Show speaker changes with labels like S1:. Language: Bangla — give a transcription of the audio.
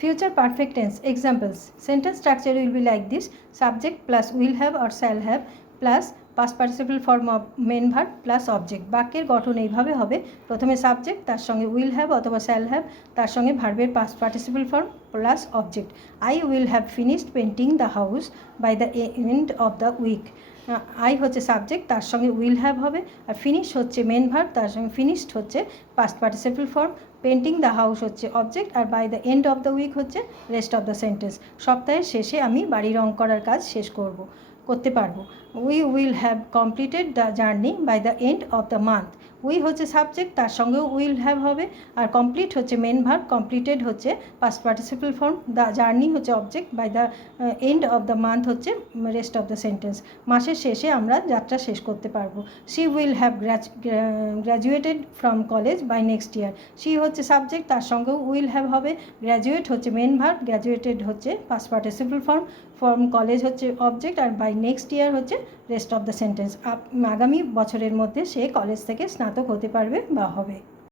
S1: Future perfect tense. Examples. Sentence structure will be like this. Subject plus will have or shall have plus past participle form of main verb plus object বাক্যের গঠন এইভাবে হবে। প্রথমে সাবজেক্ট তার সঙ্গে উইল হ্যাভ অথবা শ্যাল হ্যাভ তার সঙ্গে ভার্বের past participle form plus object I will have finished painting the house by the end of the week I হচ্ছে সাবজেক্ট তার সঙ্গে উইল হ্যাভ হবে। আর ফিনিশ হচ্ছে মেন ভার্ব তার সঙ্গে ফিনিশড হচ্ছে past participle form painting the house হচ্ছে object R by the end of the week হচ্ছে রেস্ট অফ দ্য সেন্টেন্স সপ্তাহের শেষে আমি বাড়ি রং করার কাজ শেষ করব। করতে পারব। We will have completed the journey by the end of the month we হচ্ছে সাবজেক্ট তার সঙ্গেও উইল হ্যাভ হবে। আর কমপ্লিট হচ্ছে মেন ভার্ব কমপ্লিটেড হচ্ছে past participle form the journey হচ্ছে object by the end of the month হচ্ছে রেস্ট অফ দ্য সেন্টেন্স মাসের শেষে আমরা যাত্রা শেষ করতে পারব। She will have graduated from college by next year she হচ্ছে সাবজেক্ট তার সঙ্গেও উইল হ্যাভ হবে। গ্র্যাজুয়েট হচ্ছে মেন ভার্ব গ্র্যাজুয়েটেড হচ্ছে past participle form form college হচ্ছে অবজেক্ট আর বাই নেক্সট ইয়ার হচ্ছে রেস্ট অফ দ্য সেন্টেন্স আগামী বছরের মধ্যে সে কলেজ থেকে স্নাতক হতে পারবে বা হবে।